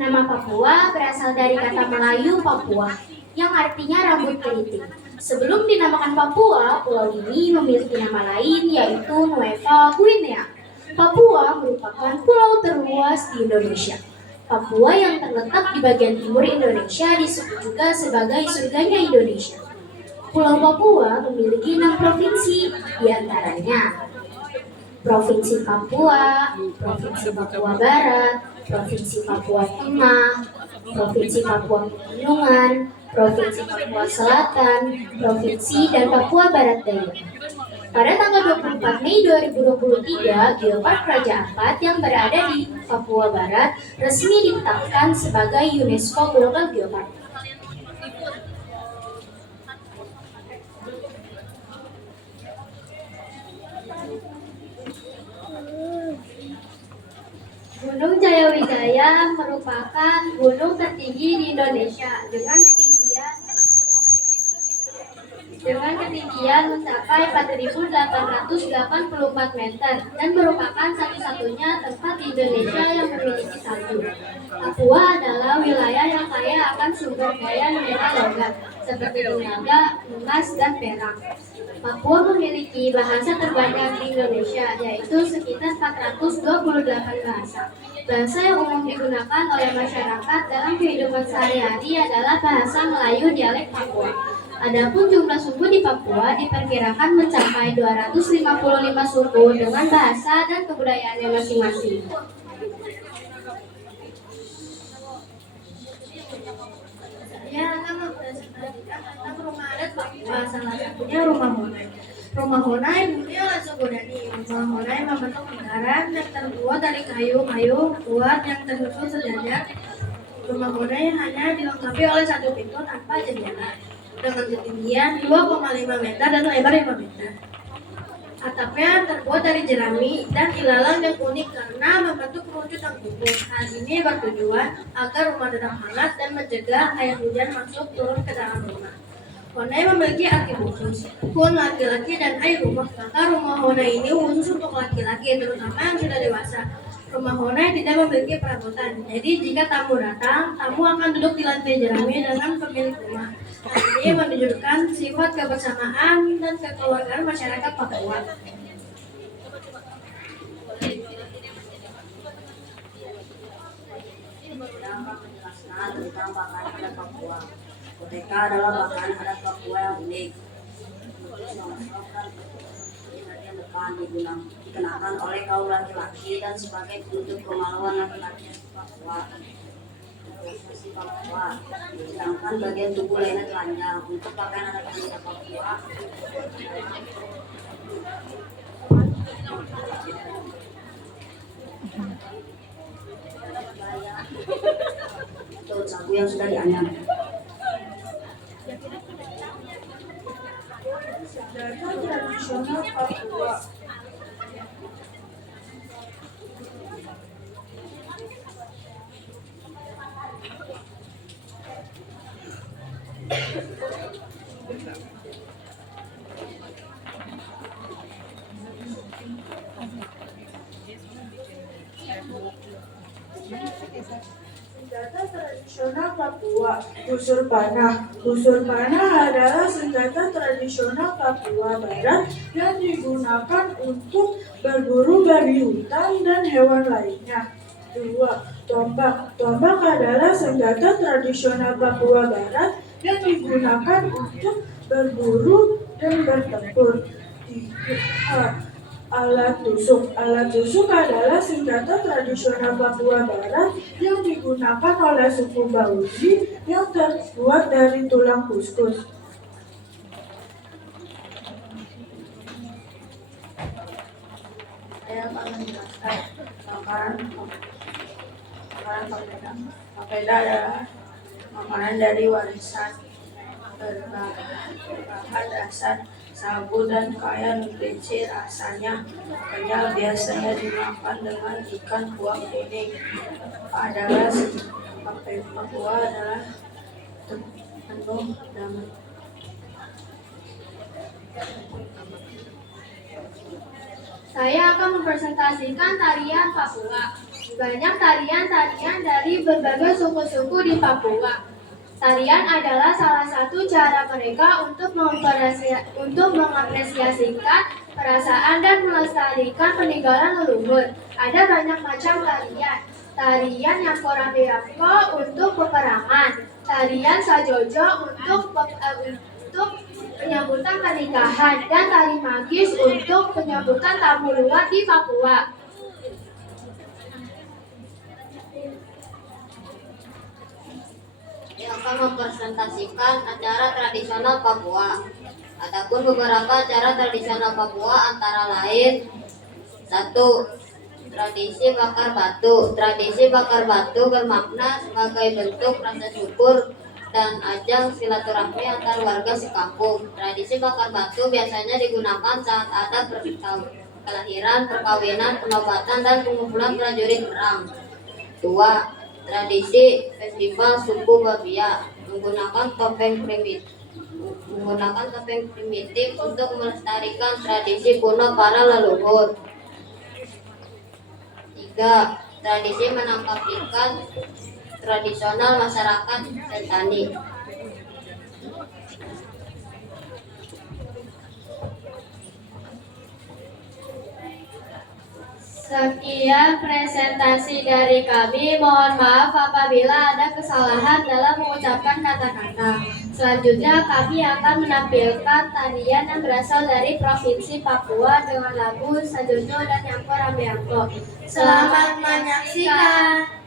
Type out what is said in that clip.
Nama Papua berasal dari kata Melayu Papua, yang artinya rambut keriting. Sebelum dinamakan Papua, pulau ini memiliki nama lain yaitu Nueva Guinea. Papua merupakan pulau terluas di Indonesia. Papua yang terletak di bagian timur Indonesia disebut juga sebagai surganya Indonesia. Pulau Papua memiliki 6 provinsi, diantaranya Provinsi Papua, Provinsi Papua Barat, Provinsi Papua Tengah, Provinsi Papua Pegunungan, Provinsi Papua Selatan, Provinsi dan Papua Barat Daya. Pada tanggal 24 Mei 2023, Geopark Raja Ampat yang berada di Papua Barat resmi ditetapkan sebagai UNESCO Global Geopark. Gunung Jayawijaya merupakan gunung tertinggi di Indonesia dengan ketinggian mencapai 4.884 meter dan merupakan satu-satunya tempat di Indonesia yang memiliki salju. Papua adalah wilayah yang kaya akan sumber daya mineral logam seperti tembaga, emas, dan perak. Papua memiliki bahasa terbanyak di Indonesia, yaitu sekitar 428 bahasa. Bahasa yang umum digunakan oleh masyarakat dalam kehidupan sehari-hari adalah bahasa Melayu dialek Papua. Adapun jumlah suku di Papua diperkirakan mencapai 255 suku dengan bahasa dan kebudayaannya masing-masing. Saya akan mempresentasikan tentang rumah adat Papua, salah satunya rumah Honai. Rumah Honai dulunya langsung Godani. Rumah Honai membentuk lingkaran yang terbuat dari kayu kuat yang tersusun sejajar. Rumah Honai hanya dilengkapi oleh satu pintu tanpa jendela, dengan ketinggian 2,5 meter dan lebar 5 meter. Atapnya terbuat dari jerami dan ilalang yang unik karena membentuk kerucut yang kukuh. Hal ini bertujuan agar rumah tetap hangat dan mencegah air hujan masuk turun ke dalam rumah. Honai memiliki arti khusus, pun laki-laki dan air rumah. Maka rumah Honai ini khusus untuk laki-laki, terutama yang sudah dewasa. Rumah Honai tidak memiliki perabotan, jadi jika tamu datang, tamu akan duduk di lantai jerami dengan pemilik rumah. Hal ini menunjukkan sifat kebersamaan dan kekeluargaan masyarakat Papua. Menjelaskan tentang makanan adat Papua. Mereka adalah makanan adat Papua yang unik. Bagian depan dikenakan oleh kaum laki-laki dan sebagai penutup kemaluan laki-laki Papua. Papua. Sedangkan bagian tubuh lainnya telanjang. Untuk pakaian adat Papua itu sagu yang sudah dianyam. Data tradisional Papua. Senjata tradisional Papua, busur panah. Busur panah adalah senjata tradisional Papua Barat yang digunakan untuk berburu babi hutan dan hewan lainnya. 2. Tombak. Tombak adalah senjata tradisional Papua Barat yang digunakan untuk berburu dan bertempur. 3. Alat tusuk. Alat tusuk adalah senjata tradisional Papua Barat yang digunakan oleh suku Bauji yang terbuat dari tulang kuskus. Saya akan menjelaskan makanan papeda. Papeda adalah makanan dari warisan berbahan dasar sagu dan kaya nutrisi. Rasanya kenyal, biasanya dimakan dengan ikan kuah kuning. Papua adalah penuh damai. Saya akan mempresentasikan tarian Papua. Banyak tarian-tarian dari berbagai suku-suku di Papua. Tarian adalah salah satu cara mereka untuk mengapresiasikan perasaan dan melestarikan peninggalan leluhur. Ada banyak macam tarian. Tarian Yamko untuk peperangan, tarian Sajojo untuk penyambutan pernikahan, dan tari magis untuk penyambutan tamu luar di Papua. Yang akan mempresentasikan acara tradisional Papua. Adapun beberapa acara tradisional Papua antara lain: 1. Tradisi bakar batu. Tradisi bakar batu bermakna sebagai bentuk rasa syukur dan ajang silaturahmi antar warga sekampung. Tradisi bakar batu biasanya digunakan saat ada kelahiran, perkawinan, penobatan, dan pengumpulan prajurit perang. 2. Tradisi festival suku Babia menggunakan topeng primitif untuk melestarikan tradisi kuno para leluhur. 3. Tradisi menangkap ikan tradisional masyarakat Sentani. Sekian presentasi dari kami. Mohon maaf apabila ada kesalahan dalam mengucapkan kata-kata. Selanjutnya kami akan menampilkan tarian yang berasal dari Provinsi Papua dengan lagu Sajojo dan Yamko Rambeamko. Selamat menyaksikan.